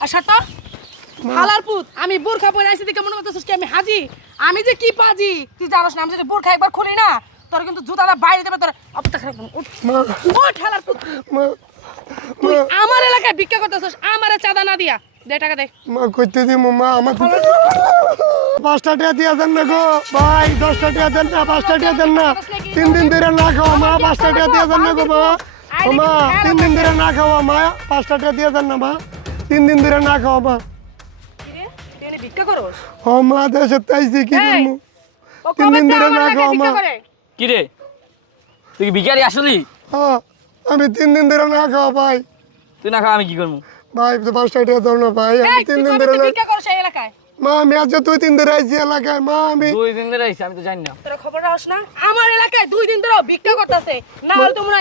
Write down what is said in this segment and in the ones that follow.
আচ্ছা তো হালার পুত আমি বোরখা পরে আইছি দেখে মনে করতেছিস কি আমি হাজি আমি যে কি পাজি তুই জানোস না আমি যদি বোরখা একবার খুলি না তোর কিন্তু জুতাটা বাইরে দেবে তোর অবস্থা খারাপ ওঠ হালার পুত তুই আমার এলাকায় ভিক্ষা করতেছিস আমারে চাঁদা না দিয়া দে টাকা দে মা কইতে দি মা আমার 5টা টাকা দিয়া দেন না গো ভাই 10টা টাকা দেন না 5টা টাকা দেন না 3 দিন ধরে না খাওয়া মা 5টা টাকা দিয়া দেন না গো মা ও মা 3 দিন ধরে না খাওয়া মা 5টা টাকা দিয়া দেন না মা 3 দিন ধরে না খাওয়া মা কি রে তুই ভিক্ষা করস ও মা দেশে তাইছি কি করমু 3 দিন ধরে না খাওয়া মা কি রে তুই কি ভিখারি আসলি হ্যাঁ আমি 3 দিন ধরে না খাওয়া ভাই তুই না খা আমি কি করবো ভাই 5টা টাকা দাও না ভাই আমি 3 দিন ধরে ভিক্ষা করস এই এলাকায় মা আমি আজ 2 দিন ধরে আইছি এলাকায় মা আমি 2 দিন ধরে আইছি আমি তো জানি না তোরা খবর রাখস না আমার এলাকায় 2 দিন ধরে ভিক্ষা করতেছে না হলে তোমরা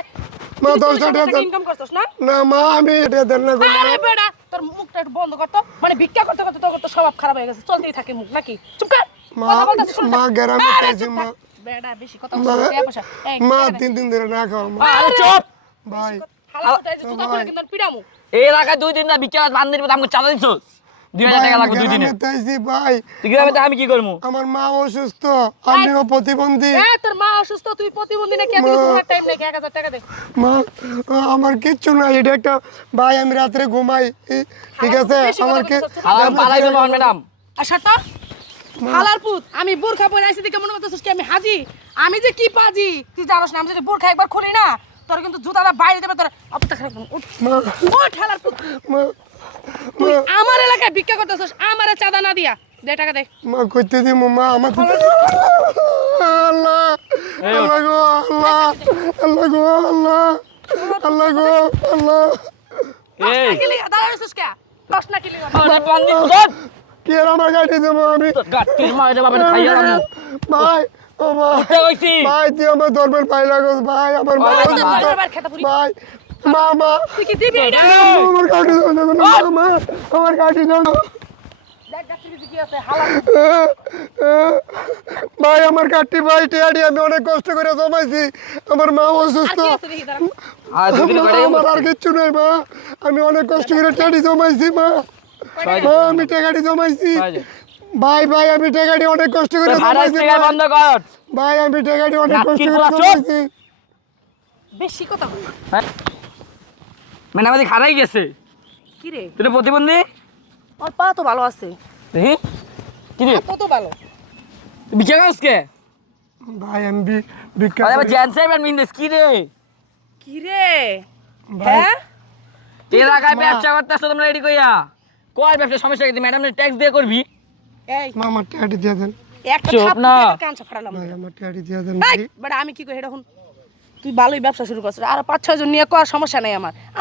মা 10টা টাকা ইনকাম করছস না না মা আমি এটা দেন না গো মা আরে বেটা তোর মুখটা একটু বন্ধ কর তো মানে ভিক্ষা করতে করতে তোর তো স্বভাব খারাপ হয়ে গেছে চলতেই থাকে মুখ নাকি চুপ কর মা কথা বলতেছিস শুনতে মা গ্রামে আরে তাইছি চুপ মা থাক। বেটা বেশি কথা মা বলছিস এই পয়সা এই মা 3 দিন ধরে না খাওয়া মা আরে চুপ ভাই হালাল কোথায় যে জুতা খুলে কিন্তু পিড়ামু এই এলাকায় 2 দিন না ভিক্ষা বান্ধবী আমাকে চাঁদা দিছস 2000 টাকা লাগবে 2 দিনে গ্রামে তাইছি ভাই তুই গ্রামে তো আমি কি করবো আমার মা অসুস্থ আমিও প্রতিবন্ধী এ তোর মা অসুস্থ তুই প্রতিবন্ধী নাকি এত কিছু টাইম নাকি 1000 টাকা দে মা আমার কিচ্ছু নাই এটা একটা ভাই আমি রাত্রে ঘুমাই ঠিক আছে আমার কি আর পালাই দেবো ম্যাডাম আচ্ছা তো হালার পুত আমি বোরখা পরে আইছি দেখে মনে করতেছিস কি আমি হাজি আমি যে কি পাজি তুই জানোস না আমি যদি বোরখা একবার খুলি না তোর কিন্তু জুতাটা বাইরে দেবে তোর অবস্থা খারাপ মা ওঠ হালার পুত মা তুই আমার এলাকায় ভিক্ষা করতেছিস আমারে চাঁদা না দিয়া দে টাকা দে মা কইতে দি মা আমার আল্লাহ আল্লাহ গো আল্লাহ আল্লাহ গো আল্লাহ আল্লাহ গো আল্লাহ এই কি লিগা দাঁড়াইছিস কে প্রশ্ন কি লিগা আরে বান্দি চুপ কি আর আমার গাড়ি দেবো আমি গাট্টি মারে বাবা খাইয়া রামু ভাই ও ভাই উঠে কইছি ভাই তুই আমার ধর্মের পাই লাগস ভাই আমার মা ভাই, অসুস্থ। তোর বাবার খেতে পুরি। ভাই মা মা তুই কি দিবি এটা আমার গাড়ি দাও না মা আমার গাড়ি দাও না দেখ গাছের ভিতরে কি আছে হালাল ভাই আমার কাটি ভাই টিয়াডি আমি অনেক কষ্ট করে জমাইছি আমার মা আর অসুস্থ কি আছে দেখি দাঁড়া আর 2 দিন করে আমার আর কিচ্ছু নাই মা আমি অনেক কষ্ট করে টিয়াডি জমাইছি মা মা আমি টাকাটি জমাইছি ভাই ভাই আমি টাকাটি অনেক কষ্ট করে ভাড়াস জমাইছি টাকা বন্ধ কর ভাই আমি টাকাটি অনেক কষ্ট নাটকির করে পোলা চোদ। জমাইছি বেশি কথা বল ম্যাডাম আমাদের খারাই গেছে কি রে তুই না প্রতিবন্ধী ওর পা তো ভালো আছে দেখি কি রে কত ভালো তুই ভিক্ষা খাস কে ভাই আমি ভিক্ষা আরে আবার করি। জেন্টস এর মিন্দেস কি রে কি রে ভাই হ্যাঁ এই এলাকায় ব্যবসা করতেছ তোমরা রেডি কইয়া কয় ব্যবসা সমস্যা কি ম্যাডাম ট্যাক্স দিয়ে করবি এই মা আমার টাকাটি দিয়ে দেন একটা চুপ ছাপ না। কাঁচা ফাড়ালাম ভাই আমার টাকাটি দিয়ে দেন এই বড় আমি কি কই এটা শুন তুই ভালোই ব্যবসা শুরু করছিস আর 5-6 জন নিয়ে কর সমস্যা নাই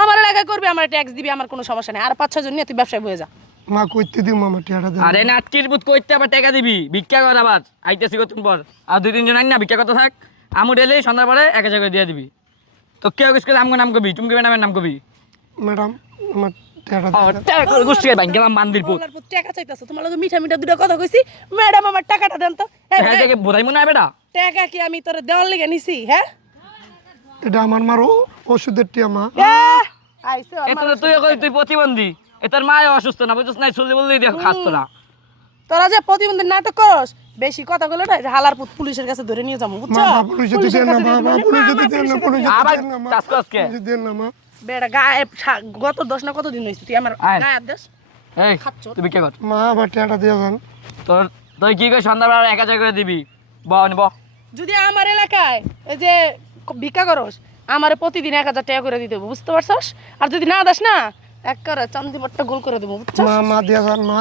আমার এলাকায় করবি আমার ট্যাক্স দিবি আমার কোনো সমস্যা নাই আর 5-6 জন নিয়ে তুই ব্যবসায় বয়ে যা মা কইতে দিও আমার টাকাটা দেন আরে নাটকির বুত কইতে আবার টাকা দিবি ভিক্ষা কর আবার আইতেছি কতক্ষণ পর আর 2-3 জন আইন না ভিক্ষা করতে থাক আমু ডেলি সন্ধ্যার পরে 1000 করে দিয়ে দিবি তো কেউ কিছু করে আমগো নাম কবি তুমি ম্যাডামের নাম কবি ম্যাডাম আমার টাকাটা ও দিয়ে দেন টাকা করে গুষ্টি ভাই গেলাম মান্দির পুত বলার পর টাকা চাইতাছ তোমার লগে মিঠা মিঠা দুটো কথা কইছি ম্যাডাম আমার টাকাটা দেন তো এই, হ্যাঁ থেকে বোধাই মনে হয় বেটা টাকা কি আমি তোরে দেওয়ার লেগে নিছি হ্যাঁ এটা আমার মার ওষুধের টিয়া মা আইছে এত তুই কই তুই প্রতিবন্ধী এ তোর মা অসুস্থ না বুঝছ না চলে বললেই দেখ খাস তোরা তোরা যে প্রতিবন্ধী নাটক করস বেশি কথা বলে না হালার পুত পুলিশের কাছে ধরে নিয়ে যাবো বুঝছো মা পুলিশ যদি দেন না মা পুলিশ যদি দেন না পুলিশ যদি আবার দেন না মা কাজ করছকে পুলিশ দেন না মা বেড়া গায়ে গত 10 না কত দিন হইছে তুই আমার আয়। গায়ে দেশ এই খাচ্ছ। তুই ভিক্ষা কর মা আবার টাকাটা দিয়ে দেন তোর তুই কি করে সন্ধ্যাবেলা 1000 করে দিবি বল ব যদি আমার এলাকায় এই যে ভিক্ষা করস আমার প্রতিদিন 1000 টাকা করে দিতে হবে বুঝতে পারছস আর যদি না দাস না এক করে চান্দি মট্টা গোল করে দেবো বুঝছো মা মা দিয়ে দেন মা